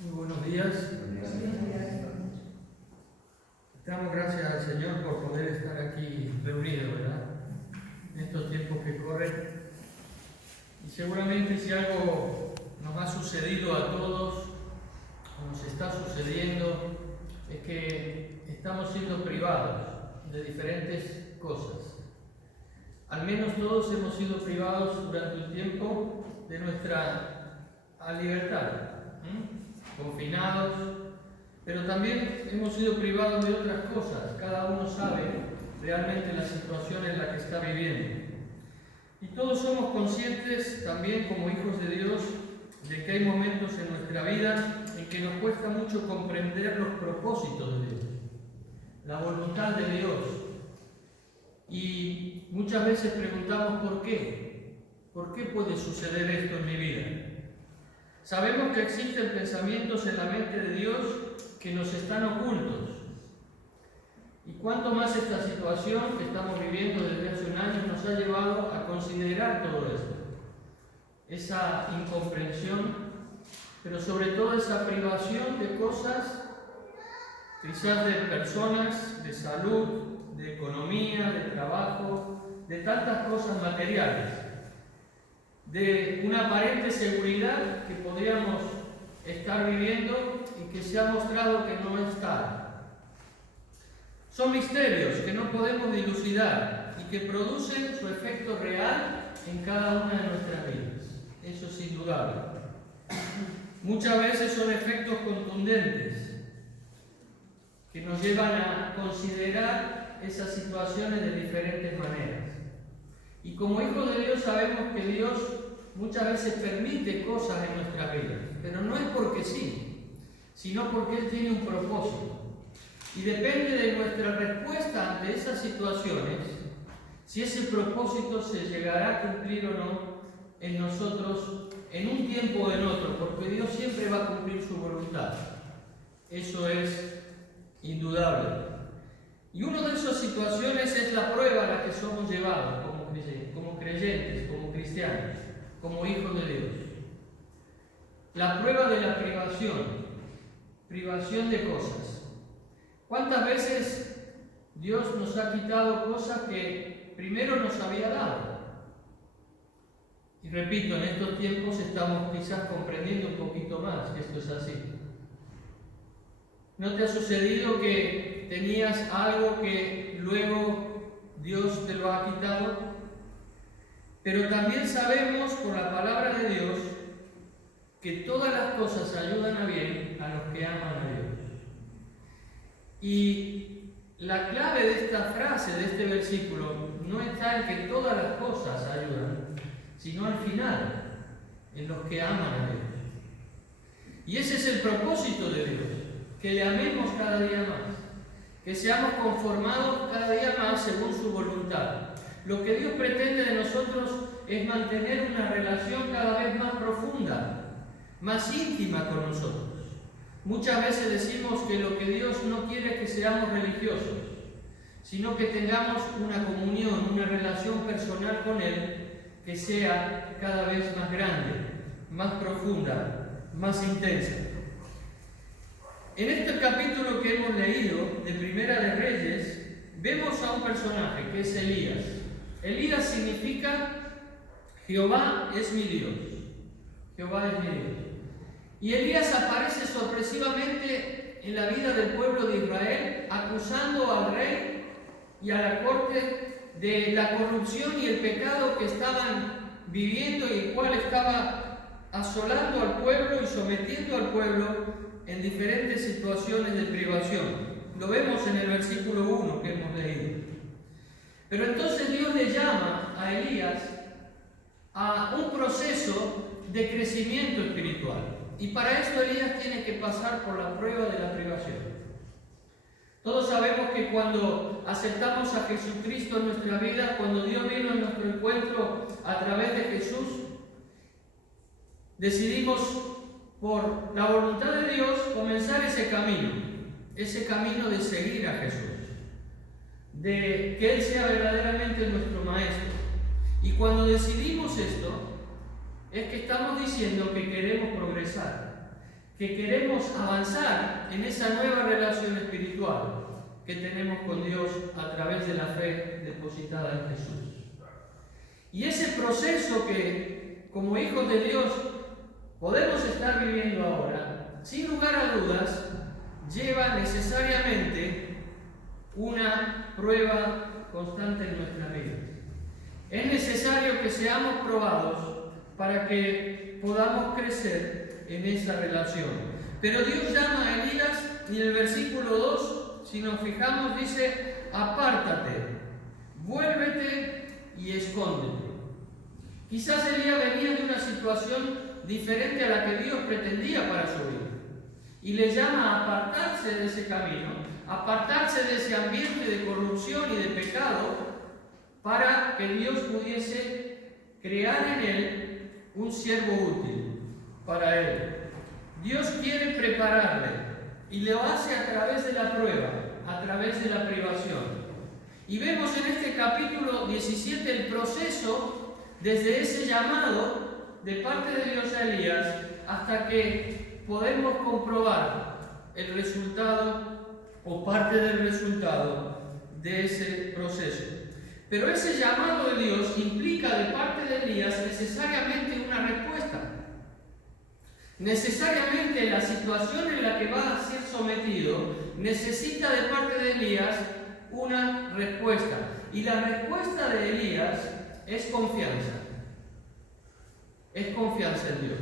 Muy buenos días. Damos gracias al Señor por poder estar aquí reunidos, ¿verdad? En estos tiempos que corren. Y seguramente si algo nos ha sucedido a todos, o nos está sucediendo, es que estamos siendo privados de diferentes cosas. Al menos todos hemos sido privados durante un tiempo de nuestra libertad, confinados, pero también hemos sido privados de otras cosas. Cada uno sabe realmente la situación en la que está viviendo. Y todos somos conscientes también como hijos de Dios de que hay momentos en nuestra vida en que nos cuesta mucho comprender los propósitos de Dios, la voluntad de Dios. Y muchas veces preguntamos ¿por qué? ¿Por qué puede suceder esto en mi vida? Sabemos que existen pensamientos en la mente de Dios que nos están ocultos. Y cuanto más esta situación que estamos viviendo desde hace un año nos ha llevado a considerar todo esto. Esa incomprensión, pero sobre todo esa privación de cosas, quizás de personas, de salud, de economía, de trabajo, de tantas cosas materiales, de una aparente seguridad que podríamos estar viviendo y que se ha mostrado que no es tal. Son misterios que no podemos dilucidar y que producen su efecto real en cada una de nuestras vidas. Eso es indudable. Muchas veces son efectos contundentes que nos llevan a considerar esas situaciones de diferentes maneras. Y como hijos de Dios sabemos que Dios muchas veces permite cosas en nuestras vidas, pero no es porque sí, sino porque Él tiene un propósito. Y depende de nuestra respuesta ante esas situaciones, si ese propósito se llegará a cumplir o no en nosotros en un tiempo o en otro, porque Dios siempre va a cumplir su voluntad. Eso es indudable. Y una de esas situaciones es la prueba a la que somos llevados como creyentes, como cristianos, como hijos de Dios. La prueba de la privación de cosas. ¿Cuántas veces Dios nos ha quitado cosas que primero nos había dado? Y repito, en estos tiempos estamos quizás comprendiendo un poquito más que esto es así. ¿No te ha sucedido que tenías algo que luego Dios te lo ha quitado? Pero también sabemos por la palabra de Dios que todas las cosas ayudan a bien a los que aman a Dios. Y la clave de esta frase, de este versículo, no está en que todas las cosas ayudan, sino al final, en los que aman a Dios. Y ese es el propósito de Dios, que le amemos cada día más, que seamos conformados cada día más según su voluntad. Lo que Dios pretende de nosotros es mantener una relación cada vez más profunda, más íntima con nosotros. Muchas veces decimos que lo que Dios no quiere es que seamos religiosos, sino que tengamos una comunión, una relación personal con Él que sea cada vez más grande, más profunda, más intensa. En este capítulo que hemos leído de Primera de Reyes, vemos a un personaje que es Elías. Elías significa Jehová es mi Dios. Jehová es mi Dios. Y Elías aparece sorpresivamente en la vida del pueblo de Israel, acusando al rey y a la corte de la corrupción y el pecado que estaban viviendo y el cual estaba asolando al pueblo y sometiendo al pueblo en diferentes situaciones de privación. Lo vemos en el versículo 1 que hemos leído. Pero entonces Dios le llama a Elías a un proceso de crecimiento espiritual. Y para esto Elías tiene que pasar por la prueba de la privación. Todos sabemos que cuando aceptamos a Jesucristo en nuestra vida, cuando Dios vino en nuestro encuentro a través de Jesús, decidimos por la voluntad de Dios comenzar ese camino de seguir a Jesús, de que Él sea verdaderamente nuestro Maestro. Y cuando decidimos esto, es que estamos diciendo que queremos progresar, que queremos avanzar en esa nueva relación espiritual que tenemos con Dios a través de la fe depositada en Jesús. Y ese proceso que, como hijos de Dios, podemos estar viviendo ahora, sin lugar a dudas, lleva necesariamente una prueba constante en nuestra vida. Es necesario que seamos probados para que podamos crecer en esa relación. Pero Dios llama a Elías y en el versículo 2, si nos fijamos, dice: apártate, vuélvete y escóndete. Quizás Elías venía de una situación diferente a la que Dios pretendía para su vida. Y le llama a apartarse de ese camino, apartarse de ese ambiente de corrupción y de pecado, para que Dios pudiese crear en él un siervo útil para él. Dios quiere prepararle y lo hace a través de la prueba, a través de la privación. Y vemos en este capítulo 17 el proceso desde ese llamado de parte de Dios a Elías hasta que podemos comprobar el resultado o parte del resultado de ese proceso. Pero ese llamado de Dios implica de parte de Elías necesariamente una respuesta. Necesariamente la situación en la que va a ser sometido necesita de parte de Elías una respuesta. Y la respuesta de Elías es confianza. Es confianza en Dios.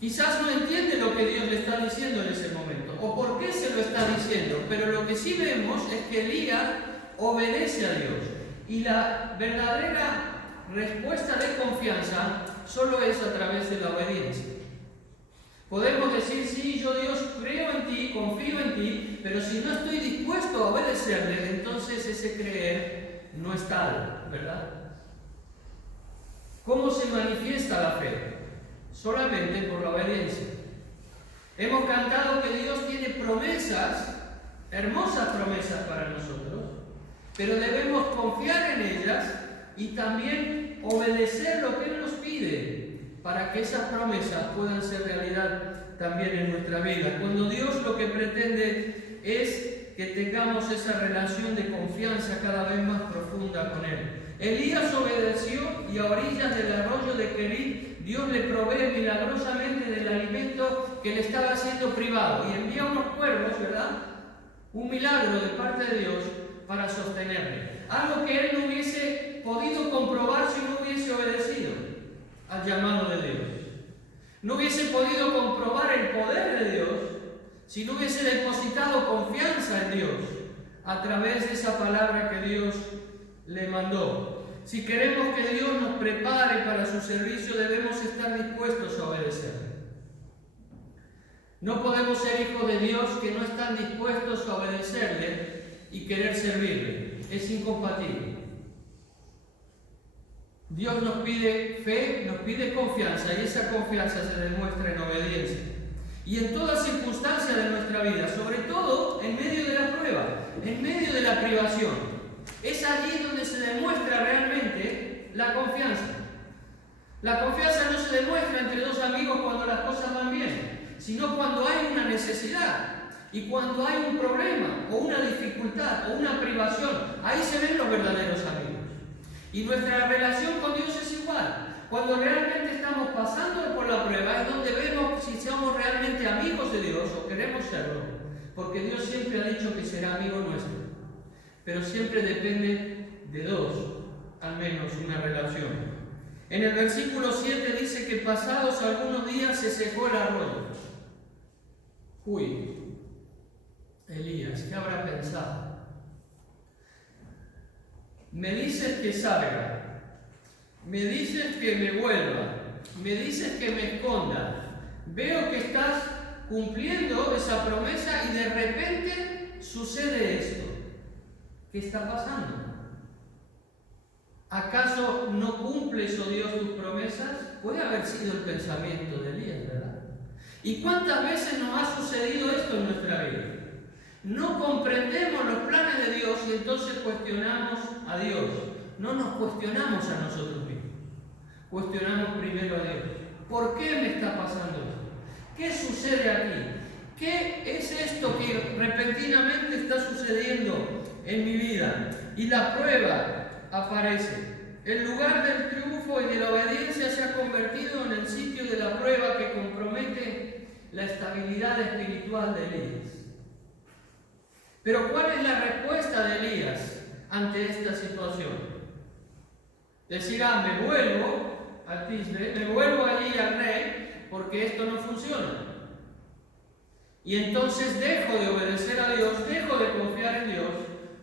Quizás no entiende lo que Dios le está diciendo en ese momento, o por qué se lo está diciendo, pero lo que sí vemos es que Elías obedece a Dios. Y la verdadera respuesta de confianza solo es a través de la obediencia. Podemos decir: sí, yo Dios creo en ti, confío en ti, pero si no estoy dispuesto a obedecerle, entonces ese creer no es tal, ¿verdad? ¿Cómo se manifiesta la fe? Solamente por la obediencia. Hemos cantado que Dios tiene promesas, hermosas promesas para nosotros, pero debemos confiar en ellas y también obedecer lo que Él nos pide para que esas promesas puedan ser realidad también en nuestra vida. Cuando Dios lo que pretende es que tengamos esa relación de confianza cada vez más profunda con Él. Elías obedeció y a orillas del arroyo de Querit Dios le provee milagrosamente del alimento que le estaba siendo privado y envía unos cuervos, ¿verdad? Un milagro de parte de Dios para sostenerle. Algo que él no hubiese podido comprobar si no hubiese obedecido al llamado de Dios. No hubiese podido comprobar el poder de Dios si no hubiese depositado confianza en Dios a través de esa palabra que Dios le mandó. Si queremos que Dios nos prepare para su servicio, debemos estar dispuestos a obedecer. No podemos ser hijos de Dios que no están dispuestos a obedecerle y querer servirle. Es incompatible. Dios nos pide fe, nos pide confianza, y esa confianza se demuestra en obediencia. Y en toda circunstancia de nuestra vida, sobre todo en medio de la prueba, en medio de la privación. Es allí donde se demuestra realmente la confianza. La confianza no se demuestra entre dos amigos cuando las cosas van bien, sino cuando hay una necesidad y cuando hay un problema o una dificultad o una privación. Ahí se ven los verdaderos amigos. Y nuestra relación con Dios es igual. Cuando realmente estamos pasando por la prueba es donde vemos si somos realmente amigos de Dios o queremos serlo. Porque Dios siempre ha dicho que será amigo nuestro. Pero siempre depende de dos, al menos una relación. En el versículo 7 dice que pasados algunos días se secó el arroyo. Uy, Elías, ¿qué habrá pensado? Me dices que salga, me dices que me vuelva, me dices que me esconda. Veo que estás cumpliendo esa promesa y de repente sucede esto. ¿Qué está pasando? ¿Acaso no cumples, oh Dios, tus promesas? Puede haber sido el pensamiento de Elías, ¿verdad? ¿Y cuántas veces nos ha sucedido esto en nuestra vida? No comprendemos los planes de Dios y entonces cuestionamos a Dios. No nos cuestionamos a nosotros mismos. Cuestionamos primero a Dios. ¿Por qué me está pasando esto? ¿Qué sucede aquí? ¿Qué es esto que repentinamente está sucediendo en mi vida? Y la prueba aparece. El lugar del triunfo y de la obediencia se ha convertido en el sitio de la prueba que compromete la estabilidad espiritual de Elías. Pero ¿cuál es la respuesta de Elías ante esta situación? Decir, me vuelvo a Tisbe, me vuelvo allí al rey, porque esto no funciona. Y entonces dejo de obedecer a Dios, dejo de confiar en Dios,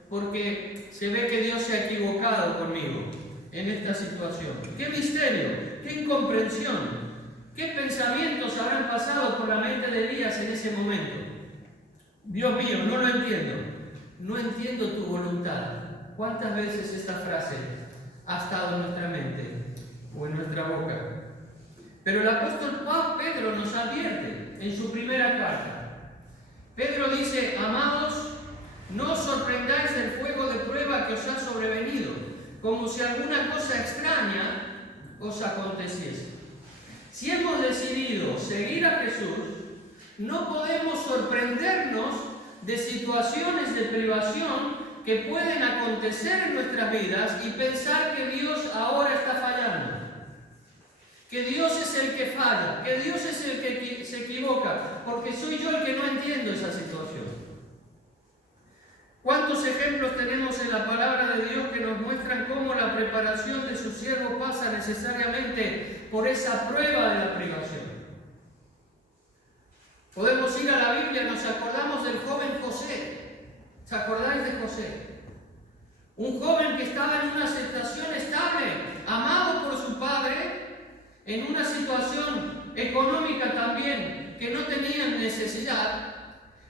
porque se ve que Dios se ha equivocado conmigo en esta situación. ¡Qué misterio! ¡Qué incomprensión! ¿Qué pensamientos habrán pasado por la mente de Elías en ese momento? Dios mío, no lo entiendo. No entiendo tu voluntad. ¿Cuántas veces esta frase ha estado en nuestra mente o en nuestra boca? Pero el apóstol Pedro nos advierte en su primera carta. Pedro dice, amados, no os sorprendáis del fuego de prueba que os ha sobrevenido, como si alguna cosa extraña os aconteciese. Si hemos decidido seguir a Jesús, no podemos sorprendernos de situaciones de privación que pueden acontecer en nuestras vidas y pensar que Dios ahora está fallando. Que Dios es el que falla, que Dios es el que se equivoca, porque soy yo el que no entiendo esa situación. ¿Cuántos ejemplos tenemos en la palabra de Dios que nos muestran cómo la preparación de su siervo pasa necesariamente por esa prueba de la privación? Podemos ir a la Biblia, nos acordamos del joven José. ¿Se acordáis de José? Un joven que estaba en una situación estable, amado por su padre, en una situación económica también, que no tenían necesidad,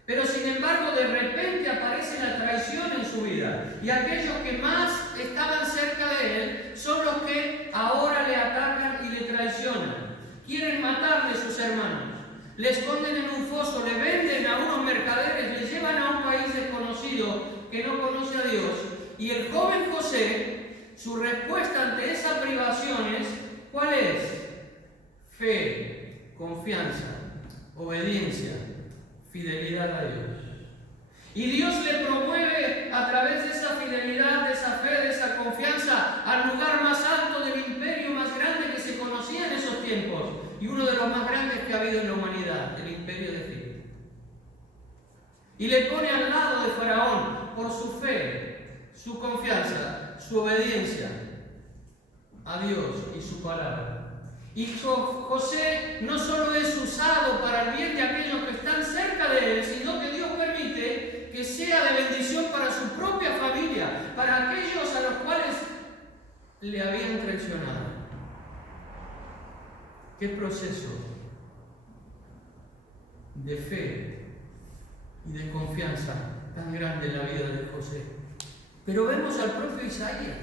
pero sin embargo de repente aparece la traición en su vida, y aquellos que más estaban cerca de él son los que ahora le atacan y le traicionan. Quieren matarle a sus hermanos, le esconden en un foso, le venden a unos mercaderes, le llevan a un país desconocido que no conoce a Dios, y el joven José, su respuesta ante esas privaciones, ¿cuál es? Fe, confianza, obediencia, fidelidad a Dios. Y Dios le promueve a través de esa fidelidad, de esa fe, de esa confianza, al lugar más alto del imperio más grande que se conocía en esos tiempos, y uno de los más grandes que ha habido en la humanidad, el imperio de Egipto. Y le pone al lado de Faraón por su fe, su confianza, su obediencia a Dios y su palabra. Y José no solo es usado para el bien de aquellos que están cerca de él, sino que Dios permite que sea de bendición para su propia familia, para aquellos a los cuales le habían traicionado. ¿Qué proceso de fe y de confianza tan grande en la vida de José? Pero vemos al propio Isaías.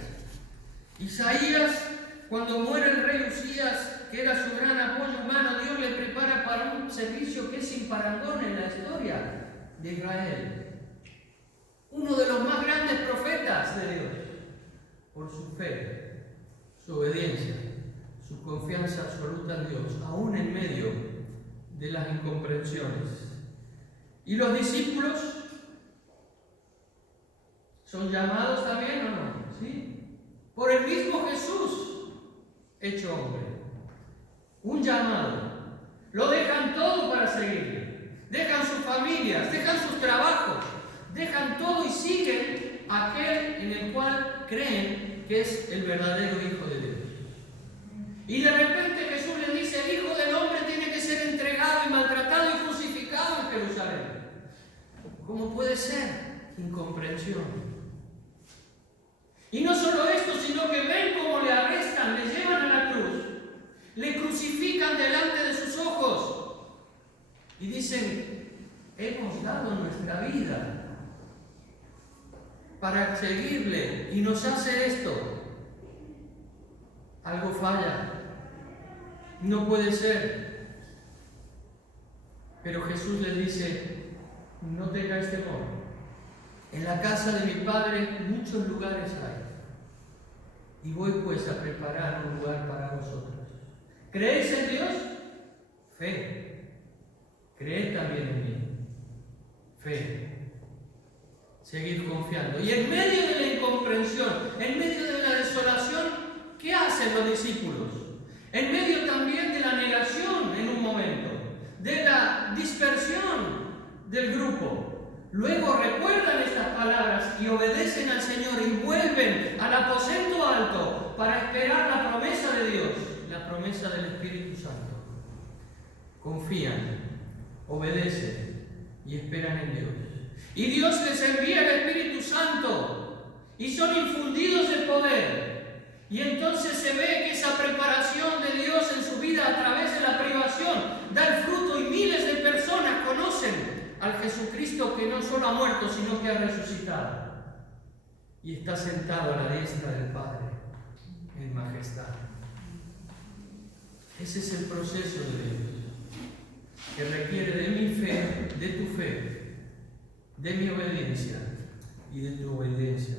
Isaías, cuando muere el rey Usías, que era su gran apoyo humano, Dios le prepara para un servicio que es sin parangón en la historia de Israel. Uno de los más grandes profetas de Dios, por su fe, su obediencia, su confianza absoluta en Dios, aún en medio de las incomprensiones. ¿Y los discípulos son llamados también o no? ¿Sí? Por el mismo Jesús hecho hombre. Un llamado. Lo dejan todo para seguirle. Dejan sus familias, dejan sus trabajos, dejan todo y siguen a aquel en el cual creen que es el verdadero Hijo de Dios. Y de repente Jesús le dice: el Hijo del Hombre tiene que ser entregado y maltratado y crucificado en Jerusalén. ¿Cómo puede ser? Incomprensión. Y no solo esto, sino que ven cómo le arrestan, le llevan a la cruz, le crucifican delante de sus ojos y dicen: hemos dado nuestra vida para seguirle y nos hace esto. Algo falla, no puede ser. Pero Jesús les dice: no tengáis temor, en la casa de mi Padre muchos lugares hay, y voy pues a preparar un lugar para vosotros. ¿Creéis en Dios? Fe. creed también en mí. Fe. Seguir confiando. Y en medio de la incomprensión, en medio de la desolación, ¿qué hacen los discípulos? En medio también de la negación en un momento, de la dispersión del grupo. Luego recuerdan estas palabras y obedecen al Señor y vuelven al aposento alto para esperar la promesa de Dios, la promesa del Espíritu Santo. Confían, obedecen y esperan en Dios. Y Dios les envía el Espíritu Santo y son infundidos de poder. Y entonces se ve que esa preparación de Dios en su vida a través de la privación da el fruto y miles de personas conocen al Jesucristo que no solo ha muerto, sino que ha resucitado. Y está sentado a la diestra del Padre en majestad. Ese es el proceso de Dios, que requiere de mi fe, de tu fe, de mi obediencia y de tu obediencia.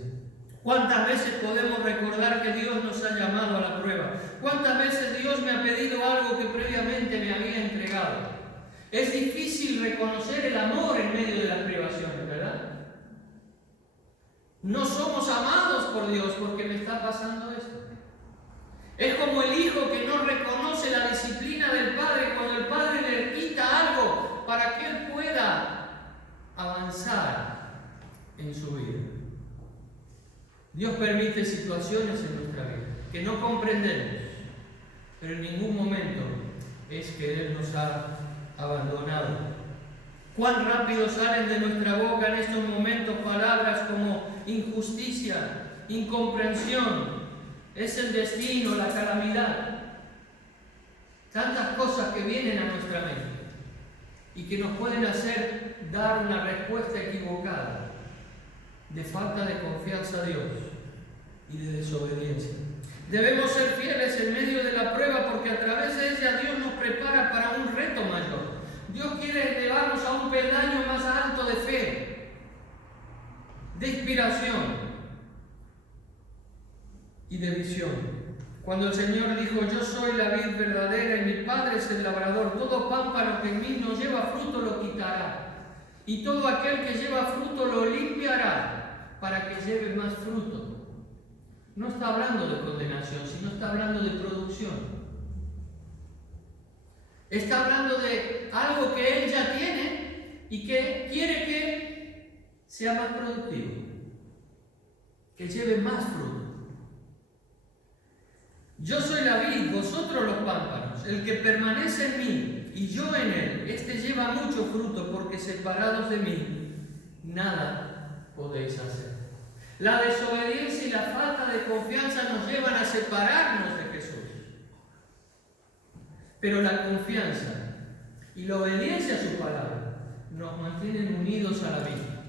¿Cuántas veces podemos recordar que Dios nos ha llamado a la prueba? ¿Cuántas veces Dios me ha pedido algo que previamente me había entregado? Es difícil reconocer el amor en medio de las privaciones, ¿verdad? No somos amados por Dios porque me está pasando esto. Es como el hijo que no reconoce la disciplina del padre cuando el padre le quita algo para que él pueda avanzar en su vida. Dios permite situaciones en nuestra vida que no comprendemos, pero en ningún momento es que Él nos ha abandonado. Cuán rápido salen de nuestra boca en estos momentos palabras como injusticia, incomprensión, es el destino, la calamidad. Tantas cosas que vienen a nuestra mente y que nos pueden hacer dar una respuesta equivocada, de falta de confianza a Dios y de desobediencia. Debemos ser fieles en medio de la prueba porque a través de ella Dios nos prepara para un reto mayor. Dios quiere llevarnos a un peldaño más alto de fe, de inspiración y de visión. Cuando el Señor dijo: yo soy la vid verdadera y mi Padre es el labrador, todo pámpano que en mí no lleva fruto lo quitará, y todo aquel que lleva fruto lo limpiará, para que lleve más fruto. No está hablando de condenación, sino está hablando de producción. Está hablando de algo que Él ya tiene y que quiere que sea más productivo, que lleve más fruto. Yo soy la vid, vosotros los pámpanos. El que permanece en mí y yo en él, este lleva mucho fruto, porque separados de mí nada podéis hacer. La desobediencia y la falta de confianza nos llevan a separarnos de Jesús. Pero la confianza y la obediencia a su palabra nos mantienen unidos a la vida,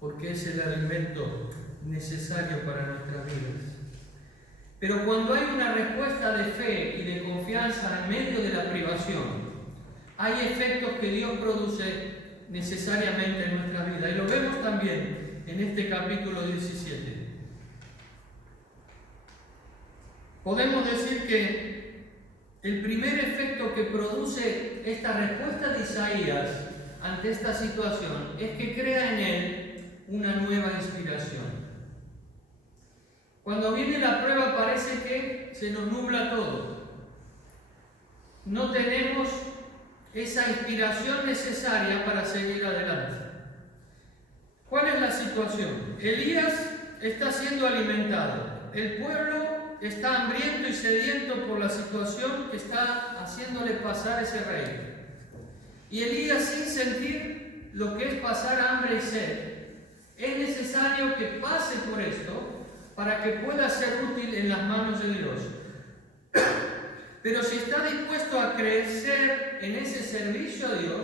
porque es el alimento necesario para nuestras vidas. Pero cuando hay una respuesta de fe y de confianza en medio de la privación, hay efectos que Dios produce necesariamente en nuestra vida. Y lo vemos también en este capítulo 17. Podemos decir que el primer efecto que produce esta respuesta de Isaías ante esta situación es que crea en él una nueva inspiración. Cuando viene la prueba parece que se nos nubla todo. No tenemos esa inspiración necesaria para seguir adelante. ¿Cuál es la situación? Elías está siendo alimentado. El pueblo está hambriento y sediento por la situación que está haciéndole pasar ese rey. Y Elías, sin sentir lo que es pasar hambre y sed, es necesario que pase por esto para que pueda ser útil en las manos de Dios. Pero si está dispuesto a crecer en ese servicio a Dios,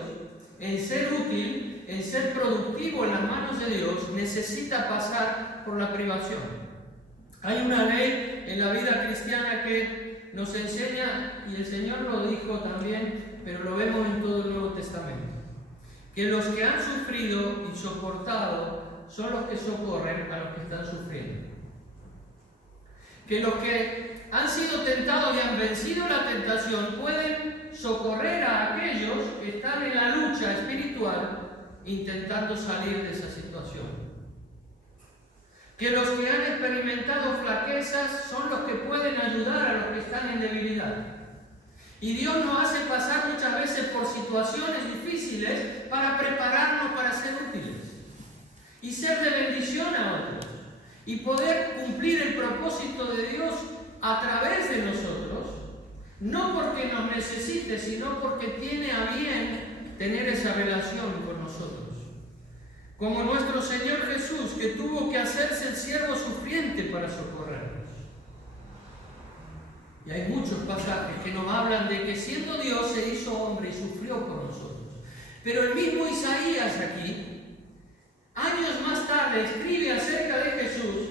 en ser útil, en ser productivo en las manos de Dios, necesita pasar por la privación. Hay una ley en la vida cristiana que nos enseña, y el Señor lo dijo también, pero lo vemos en todo el Nuevo Testamento, que los que han sufrido y soportado son los que socorren a los que están sufriendo. Que los que han sido tentados y han vencido la tentación pueden socorrer a aquellos que están en la lucha espiritual intentando salir de esa situación. Que los que han experimentado flaquezas son los que pueden ayudar a los que están en debilidad. Y Dios nos hace pasar muchas veces por situaciones difíciles para prepararnos para ser útiles y ser de bendición a otros y poder cumplir el propósito de Dios a través de nosotros, no porque nos necesite, sino porque tiene a bien tener esa relación con nosotros. Como nuestro Señor Jesús, que tuvo que hacerse el siervo sufriente para socorrernos. Y hay muchos pasajes que nos hablan de que siendo Dios se hizo hombre y sufrió por nosotros. Pero el mismo Isaías aquí, años más tarde, escribe acerca de Jesús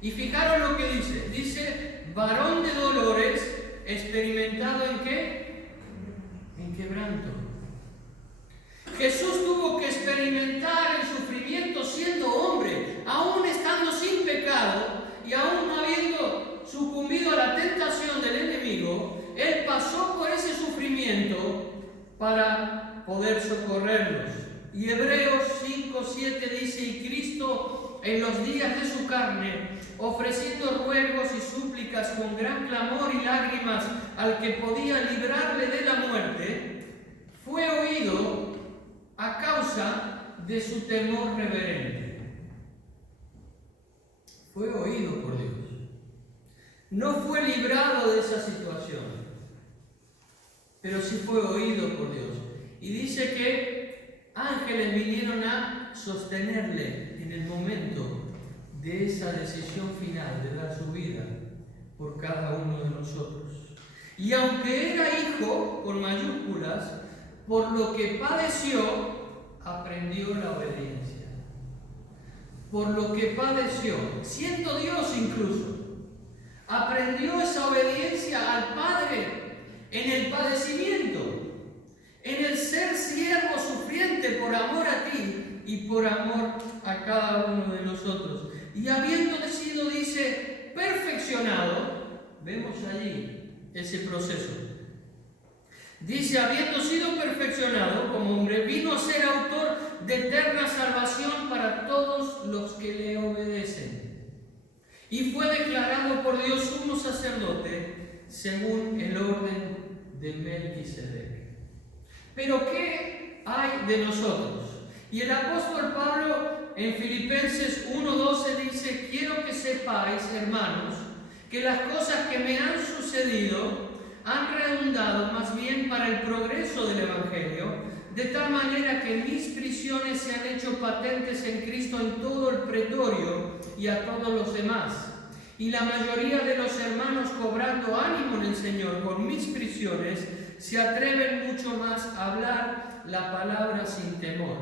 y fijaros lo que dice. Dice, varón de dolores, experimentado ¿en qué? En quebranto. Jesús tuvo que experimentar el sufrimiento siendo hombre, aún estando sin pecado y aún no habiendo sucumbido a la tentación del enemigo. Él pasó por ese sufrimiento para poder socorrernos. Y Hebreos 5:7 dice, y Cristo en los días de su carne, ofreciendo ruegos y súplicas con gran clamor y lágrimas al que podía librarle de la muerte, fue oído a causa de su temor reverente. Fue oído por Dios. No fue librado de esa situación, pero sí fue oído por Dios. Y dice que ángeles vinieron a sostenerle en el momento de esa decisión final de dar su vida por cada uno de nosotros. Y aunque era hijo, con mayúsculas, por lo que padeció, aprendió la obediencia. Por lo que padeció, siendo Dios incluso, aprendió esa obediencia al Padre en el padecimiento, en el ser siervo sufriente por amor a ti y por amor a cada uno de nosotros. Y habiendo sido, dice, perfeccionado, vemos allí ese proceso. Dice, habiendo sido perfeccionado como hombre, vino a ser autor de eterna salvación para todos los que le obedecen. Y fue declarado por Dios sumo sacerdote según el orden de Melquisedec. Pero ¿qué hay de nosotros? Y el apóstol Pablo en Filipenses 1:12 dice, quiero que sepáis, hermanos, que las cosas que me han sucedido han redundado más bien para el progreso del Evangelio, de tal manera que mis prisiones se han hecho patentes en Cristo en todo el pretorio y a todos los demás. Y la mayoría de los hermanos, cobrando ánimo en el Señor con mis prisiones, se atreven mucho más a hablar la palabra sin temor.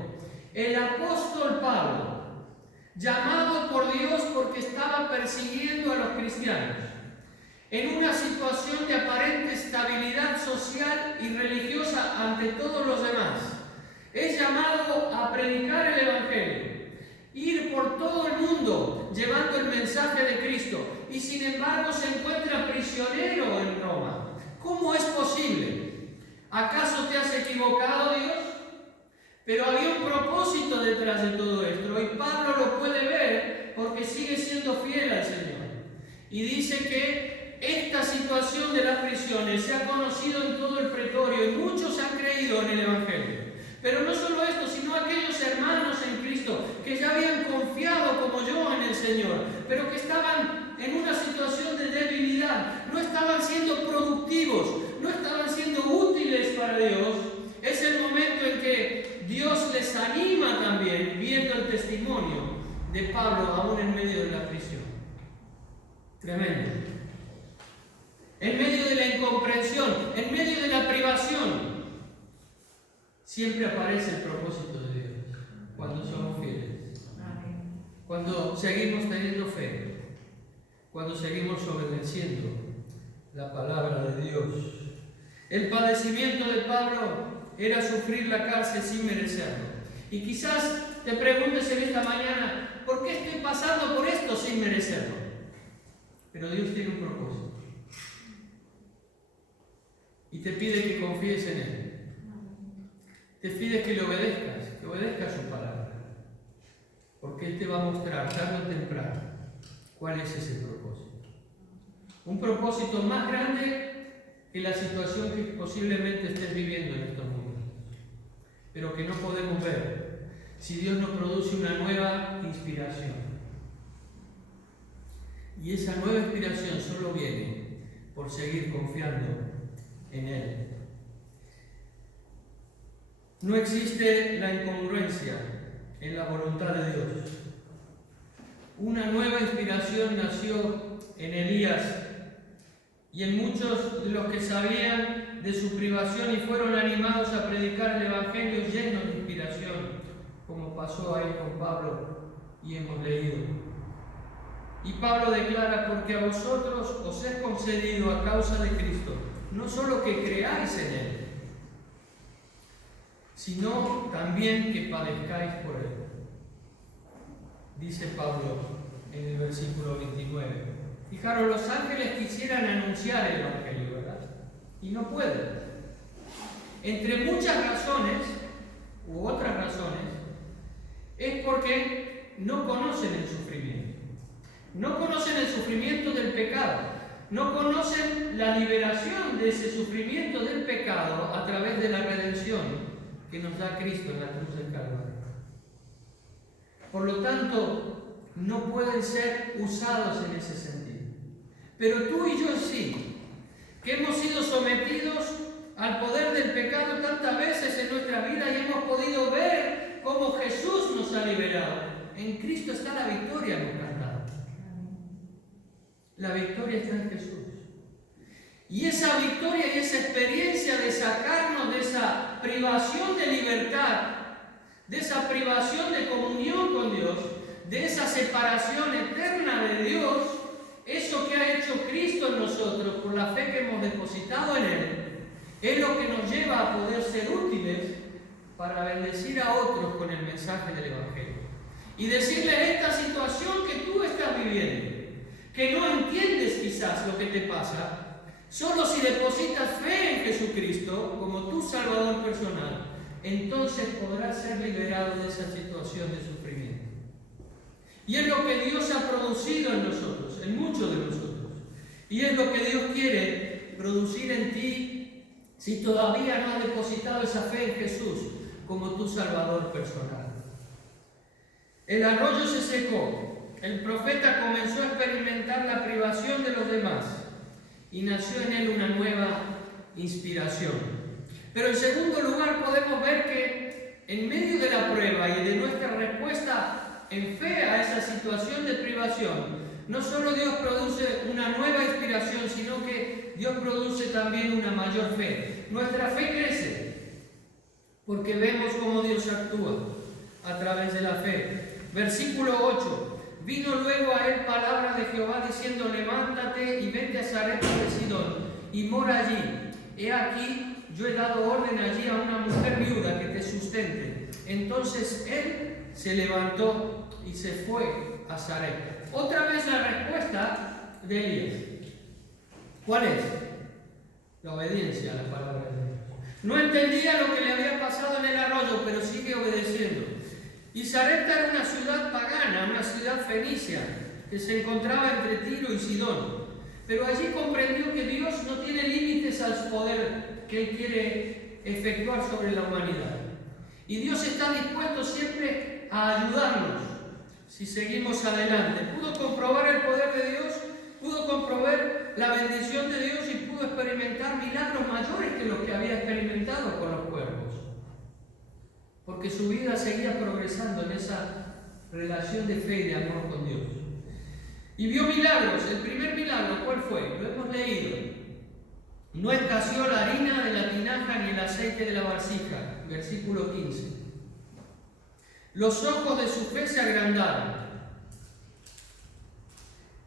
El apóstol Pablo, llamado por Dios porque estaba persiguiendo a los cristianos, en una situación de aparente estabilidad social y religiosa ante todos los demás, es llamado a predicar el Evangelio, ir por todo el mundo llevando el mensaje de Cristo, y sin embargo se encuentra prisionero en Roma. ¿Cómo es posible? ¿Acaso te has equivocado, Dios? Pero había un propósito detrás de todo esto, y Pablo lo puede ver porque sigue siendo fiel al Señor. Y dice que esta situación de las prisiones se ha conocido en todo el pretorio y muchos han creído en el Evangelio. Pero no solo esto, sino aquellos hermanos en Cristo que ya habían confiado como yo en el Señor, pero que estaban en una situación de debilidad, no estaban siendo productivos, no estaban siendo útiles para Dios. Es el momento en que Dios les anima también, viendo el testimonio de Pablo aún en medio de la prisión. Tremendo. En medio de la incomprensión, en medio de la privación, siempre aparece el propósito de Dios cuando somos fieles. Cuando seguimos teniendo fe, cuando seguimos obedeciendo la palabra de Dios. El padecimiento de Pablo era sufrir la cárcel sin merecerlo. Y quizás te preguntes en esta mañana, ¿por qué estoy pasando por esto sin merecerlo? Pero Dios tiene un propósito. y te pide que confíes en Él. Te pide que le obedezcas su palabra, porque Él te va a mostrar tarde o temprano cuál es ese propósito. Un propósito más grande que la situación que posiblemente estés viviendo en estos momentos, pero que no podemos ver si Dios nos produce una nueva inspiración. Y esa nueva inspiración solo viene por seguir confiando en Él. No existe la incongruencia en la voluntad de Dios. Una nueva inspiración nació en Elías y en muchos de los que sabían de su privación y fueron animados a predicar el Evangelio llenos de inspiración, como pasó ahí con Pablo y hemos leído. Y Pablo declara: porque a vosotros os es concedido a causa de Cristo, no solo que creáis en Él, sino también que padezcáis por Él. Dice Pablo en el versículo 29. Fijaros, los ángeles quisieran anunciar el Evangelio, ¿verdad? Y no pueden. Entre muchas razones, u otras razones, es porque no conocen el sufrimiento. No conocen el sufrimiento del pecado. No conocen la liberación de ese sufrimiento del pecado a través de la redención que nos da Cristo en la cruz del Calvario. Por lo tanto, no pueden ser usados en ese sentido. Pero tú y yo sí, que hemos sido sometidos al poder del pecado tantas veces en nuestra vida y hemos podido ver cómo Jesús nos ha liberado. En Cristo está la victoria, hemos cantado. La victoria está en Jesús. Y esa victoria y esa experiencia de sacarnos de esa privación de libertad, de esa privación de comunión con Dios, de esa separación eterna de Dios, eso que ha hecho Cristo en nosotros por la fe que hemos depositado en Él, es lo que nos lleva a poder ser útiles para bendecir a otros con el mensaje del Evangelio. Y decirles: esta situación que tú estás viviendo, que no entiendes quizás lo que te pasa, solo si depositas fe en Jesucristo como tu Salvador personal, entonces podrás ser liberado de esa situación de sufrimiento. Y es lo que Dios ha producido en nosotros, en muchos de nosotros. Y es lo que Dios quiere producir en ti si todavía no has depositado esa fe en Jesús como tu Salvador personal. El arroyo se secó, el profeta comenzó a experimentar la privación de los demás y nació en él una nueva inspiración. Pero en segundo lugar podemos ver que en medio de la prueba y de nuestra respuesta en fe a esa situación de privación, no solo Dios produce una nueva inspiración, sino que Dios produce también una mayor fe. Nuestra fe crece porque vemos cómo Dios actúa a través de la fe. Versículo 8. Vino luego a él palabra de Jehová diciendo: levántate y vete a Sarepta de Sidón y mora allí. He aquí, yo he dado orden allí a una mujer viuda que te sustente. Entonces él se levantó y se fue a Sarepta. Otra vez la respuesta de Elías. ¿Cuál es? La obediencia a la palabra de Dios. No entendía lo que le había pasado en el arroyo, pero sigue obedeciendo. Y Sarepta era una ciudad pagana, una ciudad fenicia, que se encontraba entre Tiro y Sidón. Pero allí comprendió que Dios no tiene límites al poder que Él quiere efectuar sobre la humanidad. Y Dios está dispuesto siempre a ayudarnos si seguimos adelante. Pudo comprobar el poder de Dios, pudo comprobar la bendición de Dios y pudo experimentar milagros mayores que los que había experimentado con los cuervos. Porque su vida seguía progresando en esa relación de fe y de amor con Dios. Y vio milagros. El primer milagro, ¿cuál fue? Lo hemos leído. No escaseó la harina de la tinaja ni el aceite de la vasija. Versículo 15. Los ojos de su fe se agrandaron.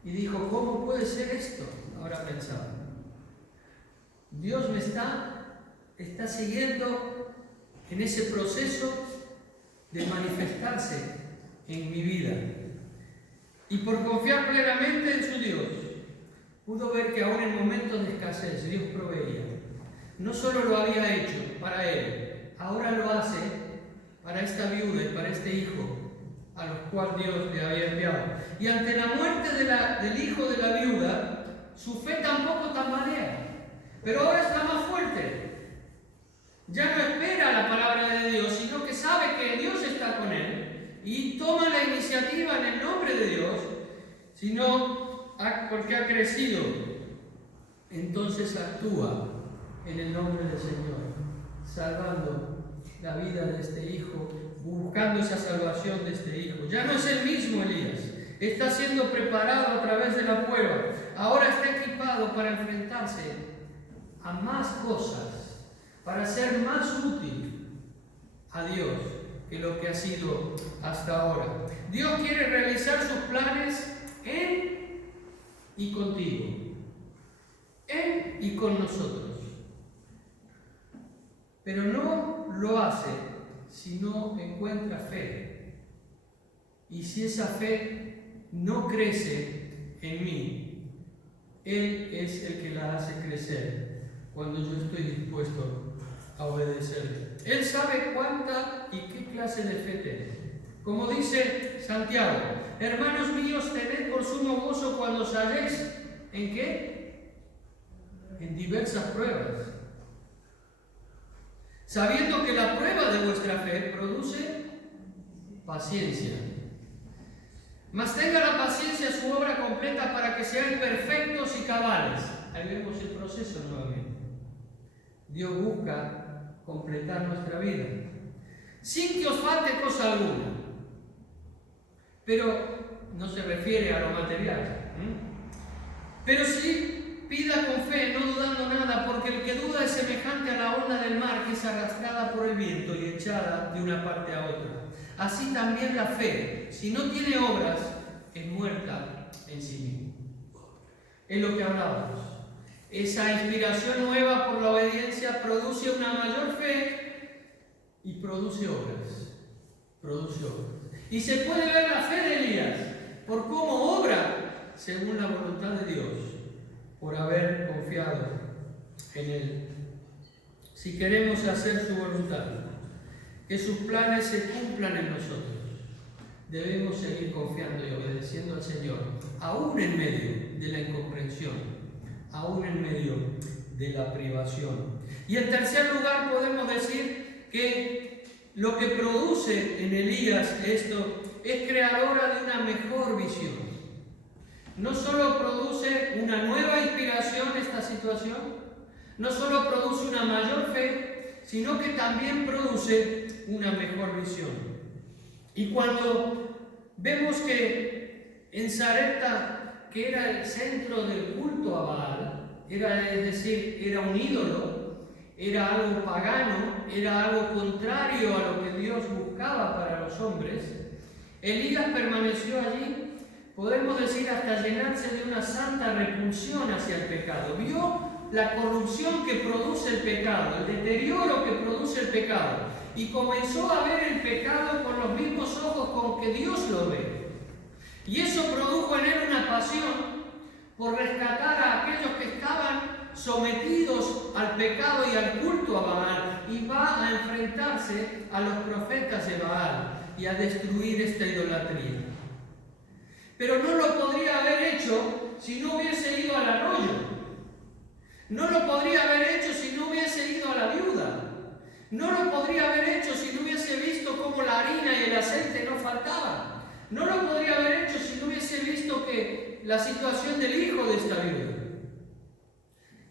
Y dijo: ¿cómo puede ser esto? Ahora pensaba. Dios me está siguiendo en ese proceso de manifestarse en mi vida. Y por confiar plenamente en su Dios, pudo ver que aún en momentos de escasez Dios proveía. no solo lo había hecho para él, ahora lo hace para esta viuda y para este hijo, a los cuales Dios le había enviado. Y ante la muerte del hijo de la viuda, su fe tampoco tambalea, pero ahora está más fuerte. Ya no espera la palabra de Dios, sino que sabe que Dios está con él y toma la iniciativa en el nombre de Dios, sino porque ha crecido. Entonces actúa en el nombre del Señor, salvando la vida de este hijo, buscando esa salvación de este hijo. Ya no es el mismo Elías, está siendo preparado a través de la prueba. Ahora está equipado para enfrentarse a más cosas, para ser más útil a Dios que lo que ha sido hasta ahora. Dios quiere realizar sus planes en y contigo, en y con nosotros. Pero no lo hace si no encuentra fe. Y si esa fe no crece en mí, Él es el que la hace crecer cuando yo estoy dispuesto a obedecerle. Él sabe cuánta y qué clase de fe tener. Como dice Santiago, hermanos míos, tened por sumo gozo cuando os halléis, ¿en qué? En diversas pruebas, sabiendo que la prueba de vuestra fe produce paciencia. Mas tenga la paciencia su obra completa para que seáis perfectos y cabales. Ahí vemos el proceso nuevamente. Dios busca completar nuestra vida, sin que os falte cosa alguna. Pero no se refiere a lo material. Pero sí pida con fe, no dudando nada, porque el que duda es semejante a la onda del mar que es arrastrada por el viento y echada de una parte a otra. Así también la fe, si no tiene obras, es muerta en sí misma. Es lo que hablábamos. Esa inspiración nueva por la obediencia produce una mayor fe y produce obras. Produce obras. Y se puede ver la fe de Elías por cómo obra según la voluntad de Dios, por haber confiado en Él. Si queremos hacer su voluntad, que sus planes se cumplan en nosotros, debemos seguir confiando y obedeciendo al Señor, aún en medio de la incomprensión, aún en medio de la privación. Y en tercer lugar podemos decir que lo que produce en Elías esto es creadora de una mejor visión. No solo produce una nueva inspiración esta situación, no solo produce una mayor fe, sino que también produce una mejor visión. Y cuando vemos que en Sarepta, que era el centro del culto a Baal, era un ídolo, era algo pagano, era algo contrario a lo que Dios buscaba para los hombres, Elías permaneció allí, podemos decir hasta llenarse de una santa repulsión hacia el pecado. Vio la corrupción que produce el pecado, el deterioro que produce el pecado, y comenzó a ver el pecado con los mismos ojos con que Dios lo ve. Y eso produjo en él una pasión por rescatar a aquellos que estaban sometidos al pecado y al culto a Baal, y va a enfrentarse a los profetas de Baal y a destruir esta idolatría. Pero no lo podría haber hecho si no hubiese ido al arroyo. No lo podría haber hecho si no hubiese ido a la viuda. No lo podría haber hecho si no hubiese visto cómo la harina y el aceite no faltaban. No lo podría haber hecho si no hubiese visto que la situación del hijo de esta viuda.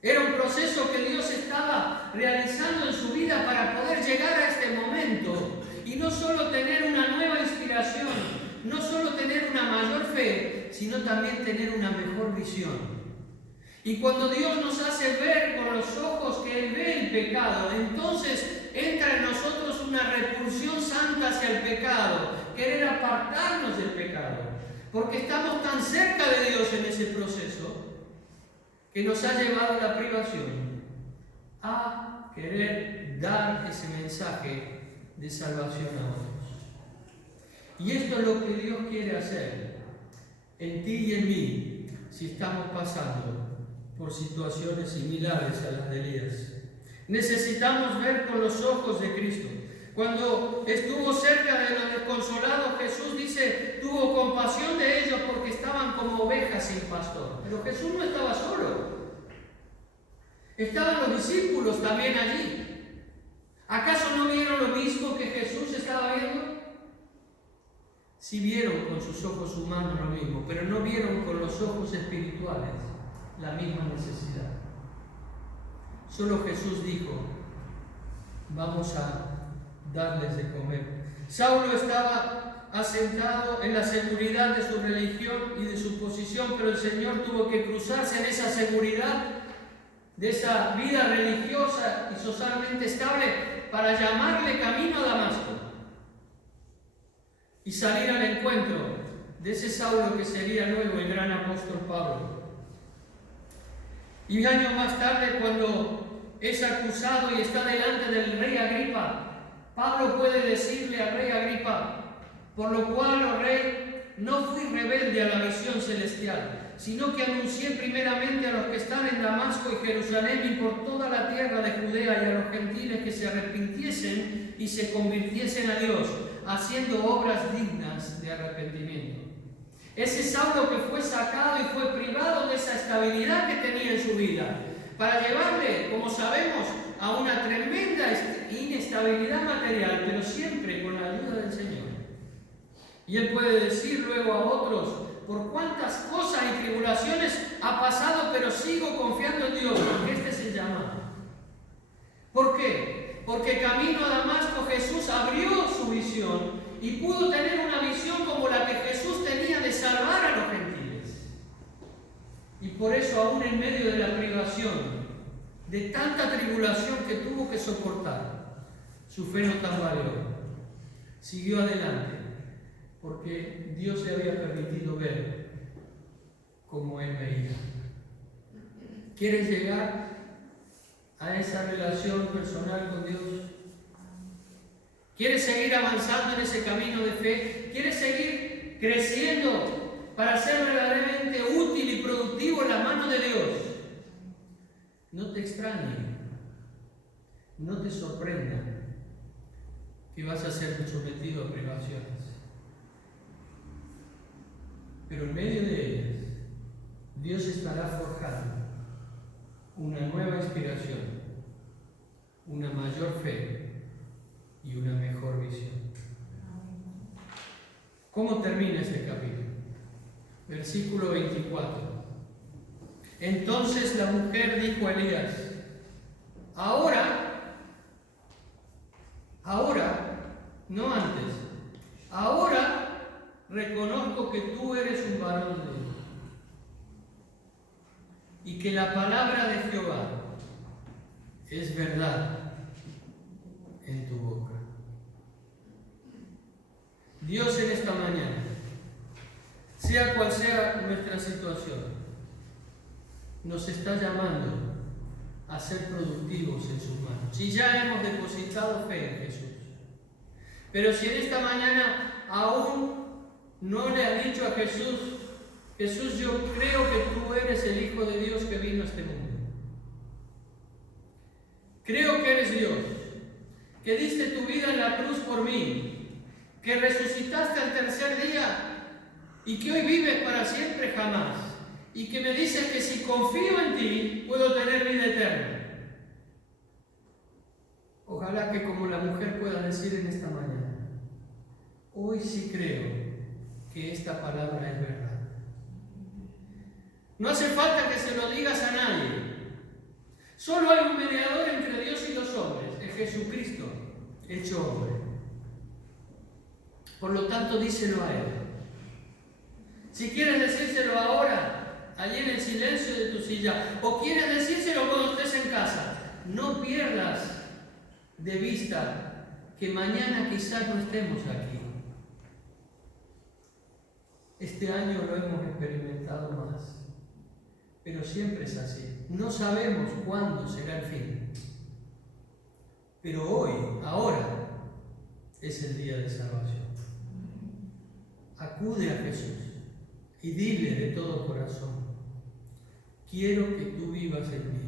Era un proceso que Dios estaba realizando en su vida para poder llegar a este momento y no solo tener una nueva inspiración, no solo tener una mayor fe, sino también tener una mejor visión. Y cuando Dios nos hace ver con los ojos que Él ve el pecado, entonces entra en nosotros una repulsión santa hacia el pecado, querer apartarnos del pecado, porque estamos tan cerca de Dios en ese proceso que nos ha llevado a la privación, a querer dar ese mensaje de salvación a otros. Y esto es lo que Dios quiere hacer en ti y en mí, si estamos pasando por situaciones similares a las de Elías. Necesitamos ver con los ojos de Cristo. Cuando estuvo cerca de los desconsolados, Jesús dice, tuvo compasión de ellos porque estaban como ovejas sin pastor. Pero Jesús no estaba solo. Estaban los discípulos también allí. ¿Acaso no vieron lo mismo que Jesús estaba viendo? Sí vieron con sus ojos humanos lo mismo, pero no vieron con los ojos espirituales la misma necesidad. Solo Jesús dijo, vamos a darles de comer. Saulo estaba asentado en la seguridad de su religión y de su posición, pero el Señor tuvo que cruzarse en esa seguridad de esa vida religiosa y socialmente estable para llamarle camino a Damasco y salir al encuentro de ese Saulo que sería luego el gran apóstol Pablo. Y años más tarde, cuando es acusado y está delante del rey Agripa, Pablo puede decirle al rey Agripa, por lo cual, oh rey, no fui rebelde a la visión celestial, sino que anuncié primeramente a los que están en Damasco y Jerusalén y por toda la tierra de Judea y a los gentiles que se arrepintiesen y se convirtiesen a Dios, haciendo obras dignas de arrepentimiento. Ese Saulo que fue sacado y fue privado de esa estabilidad que tenía en su vida, para llevarle, como sabemos, a una tremenda inestabilidad material, pero siempre con la ayuda del Señor. Y él puede decir luego a otros, por cuántas cosas y tribulaciones ha pasado, pero sigo confiando en Dios, porque este es el llamado. ¿Por qué? Porque camino a Damasco Jesús abrió su visión y pudo tener una visión como la que Jesús tenía de salvar a los gentiles. Y por eso, aún en medio de la privación, de tanta tribulación que tuvo que soportar, su fe no tambaleó, siguió adelante, porque Dios le había permitido ver como él veía. ¿Quieres llegar a esa relación personal con Dios? ¿Quieres seguir avanzando en ese camino de fe? ¿Quieres seguir creciendo para ser verdaderamente útil y productivo en la mano de Dios? No te extrañe, no te sorprenda que vas a ser sometido a privaciones. Pero en medio de ellas, Dios estará forjando una nueva inspiración, una mayor fe y una mejor visión. ¿Cómo termina este capítulo? Versículo 24. Entonces la mujer dijo a Elías, ahora, no antes, ahora reconozco que tú eres un varón de Dios y que la palabra de Jehová es verdad en tu boca. Dios en esta mañana, sea cual sea nuestra situación, nos está llamando a ser productivos en sus manos. Si ya hemos depositado fe en Jesús, pero si en esta mañana aún no le has dicho a Jesús, Jesús, yo creo que tú eres el Hijo de Dios que vino a este mundo. Creo que eres Dios, que diste tu vida en la cruz por mí, que resucitaste al tercer día y que hoy vives para siempre jamás. Y que me dices que si confío en ti, puedo tener vida eterna. Ojalá que como la mujer pueda decir en esta mañana, hoy sí creo que esta palabra es verdad. No hace falta que se lo digas a nadie. Solo hay un mediador entre Dios y los hombres, es Jesucristo, hecho hombre. Por lo tanto, díselo a Él. Si quieres decírselo ahora, allí en el silencio de tu silla, o quieres decírselo cuando estés en casa, no pierdas de vista que mañana quizás no estemos aquí. Este año lo hemos experimentado más, pero siempre es así. No sabemos cuándo será el fin, pero hoy, ahora, es el día de salvación. Acude a Jesús y dile de todo corazón, quiero que tú vivas en mí.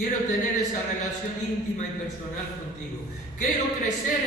Quiero tener esa relación íntima y personal contigo. Quiero crecer